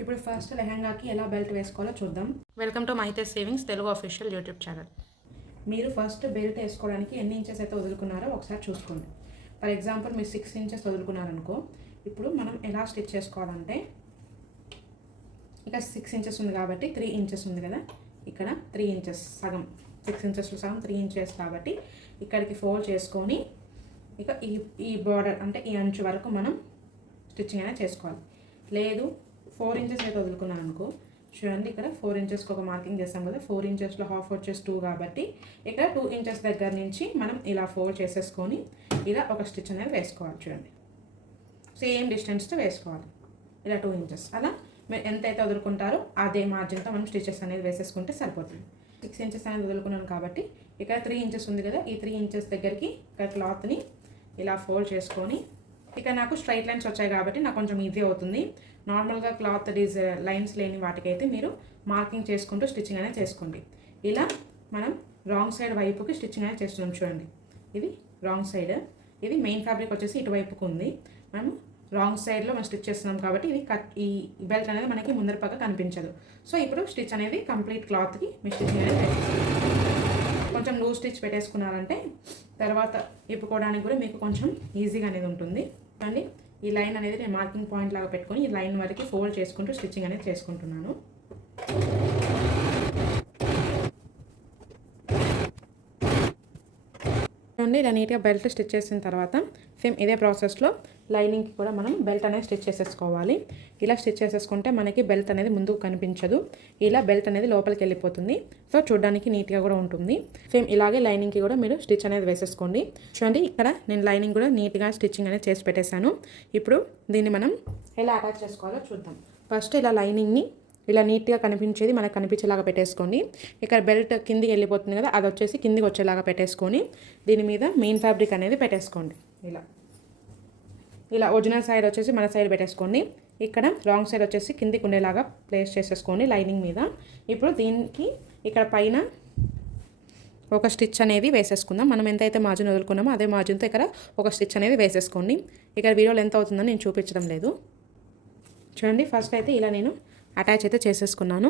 ఇప్పుడు ఫస్ట్ లెహంగాకి ఎలా బెల్ట్ వేసుకోవాలో చూద్దాం. Welcome to Maitej savings Telugu official YouTube channel. మీరు ఫస్ట్ బెల్ట్ వేసుకోవడానికి ఎన్ని ఇంచెస్ అయితే వదులుకున్నారో ఒకసారి చూసుకోండి. ఫర్ ఎగ్జాంపుల్ మీరు 6 ఇంచెస్ వదులుకున్నారనుకో, ఇప్పుడు మనం ఎలా స్టిచ్ చేసుకోవాలంటే ఇక 6 ఇంచెస్ ఉంది కాబట్టి 3 ఇంచెస్ ఉంది కదా, ఇక్కడ 3 ఇంచెస్ సగం, 6 ఇంచెస్లో సగం 3 ఇంచెస్ కాబట్టి ఇక్కడికి ఫోల్డ్ చేసుకొని ఇక ఈ బార్డర్ అంటే ఈ అంచు వరకు మనం స్టిచ్చింగ్ అనేది చేసుకోవాలి. లేదు 4 ఇంచెస్ అయితే వదులుకున్నాను అనుకో, చూడండి ఇక్కడ 4 ఇంచెస్కి ఒక మార్కింగ్ చేస్తాం కదా, 4 ఇంచెస్లో హాఫ్ వచ్చేసి 2 కాబట్టి ఇక్కడ 2 ఇంచెస్ దగ్గర నుంచి మనం ఇలా ఫోల్డ్ చేసేసుకొని ఇలా ఒక స్టిచ్ అనేది వేసుకోవాలి. చూడండి సేమ్ డిస్టెన్స్తో వేసుకోవాలి, ఇలా 2 ఇంచెస్. అలా మీరు ఎంతైతే వదులుకుంటారో అదే మార్జిన్తో మనం స్టిచెస్ అనేది వేసేసుకుంటే సరిపోతుంది. 6 ఇంచెస్ అనేది వదులుకున్నాను కాబట్టి ఇక్కడ 3 ఇంచెస్ ఉంది కదా, ఈ 3 ఇంచెస్ దగ్గరికి ఇక్కడ క్లాత్ని ఇలా ఫోల్డ్ చేసుకొని, ఇక్కడ నాకు స్ట్రైట్ లైన్స్ వచ్చాయి కాబట్టి నాకు కొంచెం ఈజీ అవుతుంది. నార్మల్గా క్లాత్ లైన్స్ లేని వాటికైతే మీరు మార్కింగ్ చేసుకుంటూ స్టిచ్చింగ్ అనేది చేసుకోండి. ఇలా మనం రాంగ్ సైడ్ వైపుకి స్టిచ్చింగ్ అనేది చేస్తున్నాం. చూడండి ఇది రాంగ్ సైడ్, ఇది మెయిన్ ఫ్యాబ్రిక్ వచ్చేసి ఇటువైపుకు ఉంది. మనం రాంగ్ సైడ్లో మనం స్టిచ్ చేస్తున్నాం కాబట్టి ఇది ఈ బెల్ట్ అనేది మనకి ముందర పక్క కనిపించదు. సో ఇప్పుడు స్టిచ్ అనేది కంప్లీట్ క్లాత్కి మీ స్టిచ్చింగ్ అనేది కొంచెం లూజ్ స్టిచ్ పెట్టేసుకున్నారంటే తర్వాత ఇప్పుకోవడానికి కూడా మీకు కొంచెం ఈజీగా అనేది ఉంటుంది. కానీ ఈ లైన్ అనేది నేను మార్కింగ్ పాయింట్ లాగా పెట్టుకొని ఈ లైన్ వరకు ఫోల్డ్ చేసుకుంటూ స్టిచ్చింగ్ అనేది చేసుకుంటున్నాను. ఇలా నీట్గా బెల్ట్ స్టిచ్ చేసిన తర్వాత సేమ్ ఇదే ప్రాసెస్లో లైనింగ్కి కూడా మనం బెల్ట్ అనేది స్టిచ్ చేసేసుకోవాలి. ఇలా స్టిచ్ చేసేసుకుంటే మనకి బెల్ట్ అనేది ముందుకు కనిపించదు, ఇలా బెల్ట్ అనేది లోపలికి వెళ్ళిపోతుంది. సో చూడడానికి నీట్గా కూడా ఉంటుంది. సేమ్ ఇలాగే లైనింగ్కి కూడా మీరు స్టిచ్ అనేది వేసేసుకోండి. చూడండి ఇక్కడ నేను లైనింగ్ కూడా నీట్గా స్టిచ్చింగ్ అనేది చేసి పెట్టేశాను. ఇప్పుడు దీన్ని మనం ఎలా అటాచ్ చేసుకోవాలో చూద్దాం. ఫస్ట్ ఇలా లైనింగ్ని ఇలా నీట్గా కనిపించేది మనకు కనిపించేలాగా పెట్టేసుకోండి. ఇక్కడ బెల్ట్ కిందికి వెళ్ళిపోతుంది కదా, అది వచ్చేసి కిందికి వచ్చేలాగా పెట్టేసుకొని దీని మీద మెయిన్ ఫ్యాబ్రిక్ అనేది పెట్టేసుకోండి. ఇలా ఒరిజినల్ సైడ్ వచ్చేసి మన సైడ్ పెట్టేసుకోండి. ఇక్కడ రాంగ్ సైడ్ వచ్చేసి కిందికి ఉండేలాగా ప్లేస్ చేసేసుకోండి లైనింగ్ మీద. ఇప్పుడు దీనికి ఇక్కడ పైన ఒక స్టిచ్ అనేది వేసేసుకుందాం. మనం ఎంతైతే మార్జిన్ వదులుకున్నామో అదే మార్జిన్తో ఇక్కడ ఒక స్టిచ్ అనేది వేసేసుకోండి. ఇక్కడ వీడియోలో ఎంత అవుతుందో నేను చూపించడం లేదు. చూడండి ఫస్ట్ అయితే ఇలా నేను అటాచ్ అయితే చేసేసుకున్నాను.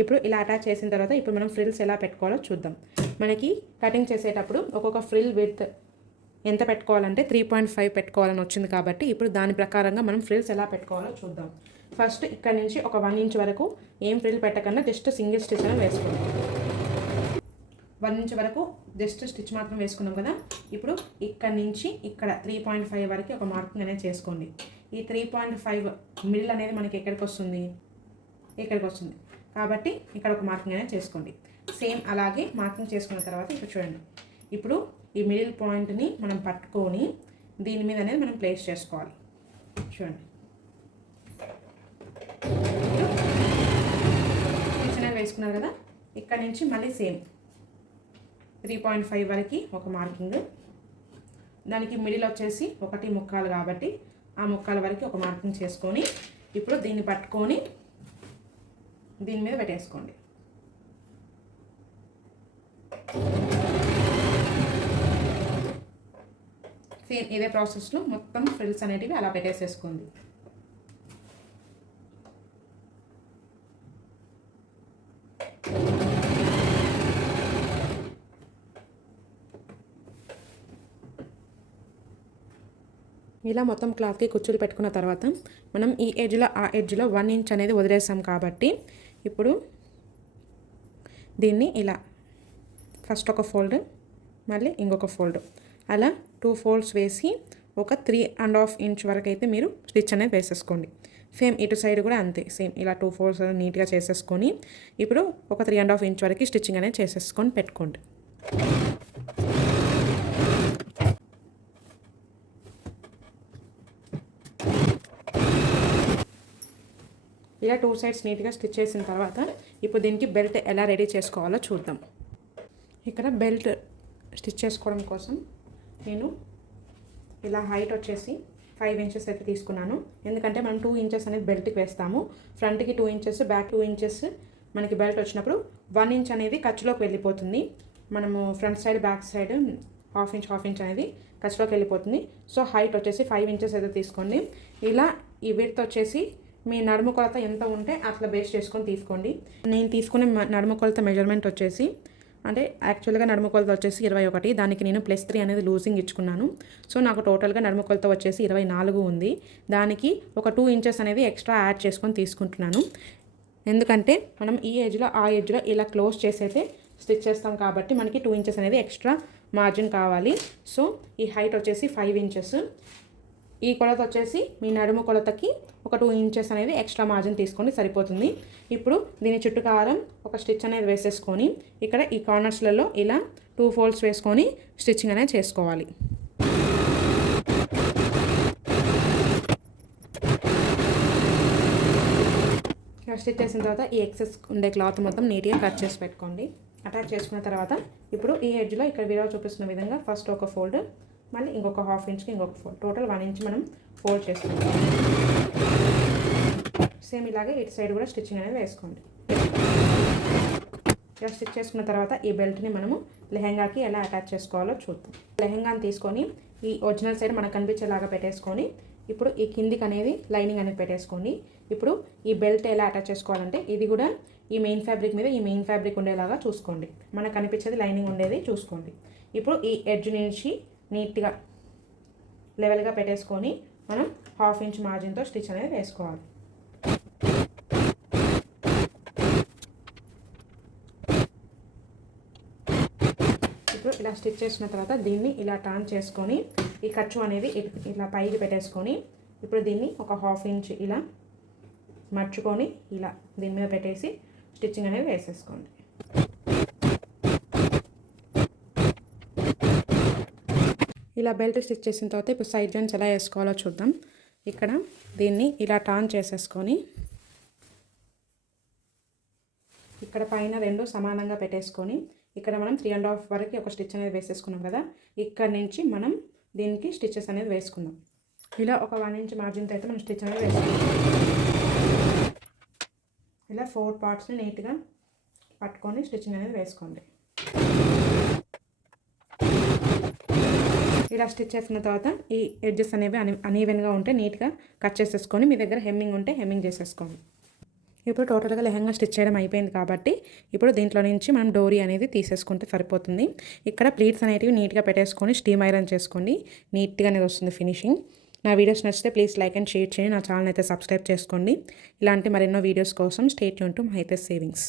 ఇప్పుడు ఇలా అటాచ్ చేసిన తర్వాత ఇప్పుడు మనం ఫ్రిల్స్ ఎలా పెట్టుకోవాలో చూద్దాం. మనకి కటింగ్ చేసేటప్పుడు ఒక్కొక్క ఫ్రిల్ విడ్త్ ఎంత పెట్టుకోవాలంటే 3.5 పెట్టుకోవాలని వచ్చింది కాబట్టి ఇప్పుడు దాని ప్రకారంగా మనం ఫ్రిల్స్ ఎలా పెట్టుకోవాలో చూద్దాం. ఫస్ట్ ఇక్కడ నుంచి ఒక 1 ఇంచ్ వరకు ఏం ఫ్రిల్ పెట్టకుండా జస్ట్ సింగిల్ స్టిచ్ అనేది వేసుకుందాం. 1 ఇంచ్ వరకు జస్ట్ స్టిచ్ మాత్రం వేసుకున్నాం కదా, ఇప్పుడు ఇక్కడ నుంచి ఇక్కడ 3.5 వరకు ఒక మార్కింగ్ అనేది చేసుకోండి. ఈ 3.5 మిడిల్ అనేది మనకి ఎక్కడికి వస్తుంది, ఇక్కడికి వస్తుంది కాబట్టి ఇక్కడ ఒక మార్కింగ్ అనేది చేసుకోండి. సేమ్ అలాగే మార్కింగ్ చేసుకున్న తర్వాత ఇప్పుడు చూడండి, ఇప్పుడు ఈ మిడిల్ పాయింట్ని మనం పట్టుకొని దీని మీద అనేది మనం ప్లేస్ చేసుకోవాలి. చూడండి స్టిచ్ అనేది వేసుకున్నారు కదా, ఇక్కడ నుంచి మళ్ళీ సేమ్ 3.5 వరకు ఒక మార్కింగ్, దానికి మిడిల్ వచ్చేసి 1 ముక్కాలు కాబట్టి ఆ ముక్కాల వరకు ఒక మార్కింగ్ చేసుకొని ఇప్పుడు దీన్ని పట్టుకొని దీని మీద పెట్టేసుకోండి. సేమ్ ఇదే ప్రాసెస్లో మొత్తం ఫ్రిల్స్ అనేటివి అలా పెట్టేసేసుకోండి. ఇలా మొత్తం క్లాత్కి కుచ్చులు పెట్టుకున్న తర్వాత మనం ఈ ఎడ్జ్లో ఆ ఎడ్జ్లో 1 ఇంచ్ అనేది వదిలేసాం కాబట్టి ఇప్పుడు దీన్ని ఇలా ఫస్ట్ ఒక ఫోల్డ్ మళ్ళీ ఇంకొక ఫోల్డ్ అలా 2 ఫోల్డ్స్ వేసి ఒక 3.5 ఇంచ్ వరకు అయితే మీరు స్టిచ్ అనేది వేసేసుకోండి. సేమ్ ఇటు సైడ్ కూడా అంతే, సేమ్ ఇలా 2 ఫోల్డ్స్ నీట్గా చేసేసుకొని ఇప్పుడు ఒక 3.5 ఇంచ్ వరకు స్టిచ్చింగ్ అనేది చేసేసుకొని పెట్టుకోండి. ఇలా 2 సైడ్స్ నీట్గా స్టిచ్ చేసిన తర్వాత ఇప్పుడు దీనికి బెల్ట్ ఎలా రెడీ చేసుకోవాలో చూద్దాం. ఇక్కడ బెల్ట్ స్టిచ్ చేసుకోవడం కోసం నేను ఇలా హైట్ వచ్చేసి 5 ఇంచెస్ అయితే తీసుకున్నాను. ఎందుకంటే మనం 2 ఇంచెస్ అనేది బెల్ట్కి వేస్తాము. ఫ్రంట్కి 2 ఇంచెస్, బ్యాక్ 2 ఇంచెస్ మనకి బెల్ట్ వచ్చినప్పుడు 1 ఇంచ్ అనేది ఖర్చులోకి వెళ్ళిపోతుంది. మనము front side back side half inch అనేది ఖర్చులోకి వెళ్ళిపోతుంది. సో హైట్ వచ్చేసి 5 ఇంచెస్ అయితే తీసుకోండి. ఇలా ఈ విడ్త్ వచ్చేసి మీ నడుము కొలత ఎంత ఉంటే అట్లా బేస్ చేసుకొని తీసుకోండి. నేను తీసుకునే నడుము కొలత మెజర్మెంట్ వచ్చేసి అంటే యాక్చువల్గా నడుము కొలత వచ్చేసి 21, దానికి నేను +3 అనేది లూజింగ్ ఇచ్చుకున్నాను. సో నాకు టోటల్గా నడుము కొలత వచ్చేసి 24 ఉంది. దానికి ఒక 2 ఇంచెస్ అనేది ఎక్స్ట్రా యాడ్ చేసుకొని తీసుకుంటున్నాను. ఎందుకంటే మనం ఈ ఏజ్లో ఆ ఏజ్లో ఇలా క్లోజ్ చేసైతే స్టిచ్ చేస్తాం కాబట్టి మనకి 2 ఇంచెస్ అనేది ఎక్స్ట్రా మార్జిన్ కావాలి. సో ఈ హైట్ వచ్చేసి 5 ఇంచెస్. ఈ కొలత వచ్చేసి మీ నడుము కొలతకి ఒక 2 ఇంచెస్ అనేది ఎక్స్ట్రా మార్జిన్ తీసుకొని సరిపోతుంది. ఇప్పుడు దీని చుట్టూ కారం ఒక స్టిచ్ అనేది వేసేసుకొని ఇక్కడ ఈ కార్నర్స్లలో ఇలా 2 ఫోల్డ్స్ వేసుకొని స్టిచ్చింగ్ అనేది చేసుకోవాలి. స్టిచ్ చేసిన తర్వాత ఈ ఎక్సెస్ ఉండే క్లాత్ మొత్తం నీట్గా కట్ చేసి పెట్టుకోండి. అటాచ్ చేసుకున్న తర్వాత ఇప్పుడు ఈ ఎడ్జ్లో ఇక్కడ వీడియో చూపిస్తున్న విధంగా ఫస్ట్ ఒక ఫోల్డ్, మళ్ళీ ఇంకొక ½ ఇంచ్కి ఇంకొక ఫోల్డ్, టోటల్ 1 ఇంచ్ మనం ఫోల్డ్ చేసుకుంటాం. సేమ్ ఇలాగే ఇటు సైడ్ కూడా స్టిచ్చింగ్ అనేది వేసుకోండి. ఇలా స్టిచ్ చేసుకున్న తర్వాత ఈ బెల్ట్ని మనము లెహెంగాకి ఎలా అటాచ్ చేసుకోవాలో చూద్దాం. లెహెంగాని తీసుకొని ఈ ఒరిజినల్ సైడ్ మనకు కనిపించేలాగా పెట్టేసుకొని ఇప్పుడు ఈ కిందికి అనేది లైనింగ్ అనేది పెట్టేసుకోండి. ఇప్పుడు ఈ బెల్ట్ ఎలా అటాచ్ చేసుకోవాలంటే ఇది కూడా ఈ మెయిన్ ఫ్యాబ్రిక్ మీద ఈ మెయిన్ ఫ్యాబ్రిక్ ఉండేలాగా చూసుకోండి. మనకు కనిపించేది లైనింగ్ ఉండేది చూసుకోండి. ఇప్పుడు ఈ ఎడ్జ్ నుంచి నీట్గా లెవెల్గా పెట్టేసుకొని మనం ½ ఇంచ్ మార్జిన్తో స్టిచ్ అనేది వేసుకోవాలి. ఇప్పుడు ఇలా స్టిచ్ చేసిన తర్వాత దీన్ని ఇలా టర్న్ చేసుకొని ఈ ఖర్చు అనేది ఇలా పైకి పెట్టేసుకొని ఇప్పుడు దీన్ని ఒక ½ ఇంచ్ ఇలా మర్చుకొని ఇలా దీని మీద పెట్టేసి స్టిచ్చింగ్ అనేది వేసేసుకోండి. ఇలా బెల్ట్ స్టిచ్ చేసిన తర్వాత ఇప్పుడు సైడ్ జాయింట్స్ ఎలా వేసుకోవాలో చూద్దాం. ఇక్కడ దీన్ని ఇలా టర్న్ చేసేసుకొని ఇక్కడ పైన 2 సమానంగా పెట్టేసుకొని ఇక్కడ మనం 3½ వరకు ఒక స్టిచ్ అనేది వేసేసుకున్నాం కదా, ఇక్కడ నుంచి మనం దీనికి స్టిచెస్ అనేది వేసుకుందాం. ఇలా ఒక 1 ఇంచ్ మార్జిన్తో అయితే మనం స్టిచ్ అనేది వేసుకుందాం. ఇలా 4 పార్ట్స్ని నీట్గా పట్టుకొని స్టిచ్చింగ్ అనేది వేసుకోండి. ఇలా స్టిచ్ చేసుకున్న తర్వాత ఈ ఎడ్జెస్ అనేవి అనీవెన్గా ఉంటే నీట్గా కట్ చేసేసుకొని మీ దగ్గర హెమ్మింగ్ ఉంటే హెమ్మింగ్ చేసేసుకోండి. ఇప్పుడు టోటల్గా లెహంగా స్టిచ్ చేయడం అయిపోయింది కాబట్టి ఇప్పుడు దీంట్లో నుంచి మనం డోరీ అనేది తీసేసుకుంటే సరిపోతుంది. ఇక్కడ ప్లీట్స్ అనేటివి నీట్గా పెట్టేసుకొని స్టీమ్ ఐరన్ చేసుకోండి. నీట్గా అనేది వస్తుంది ఫినిషింగ్. నా వీడియోస్ నచ్చితే ప్లీజ్ లైక్ అండ్ షేర్ చేయండి. నా ఛానల్ అయితే సబ్స్క్రైబ్ చేసుకోండి. ఇలాంటి మరెన్నో వీడియోస్ కోసం stay tune to Meitei savings.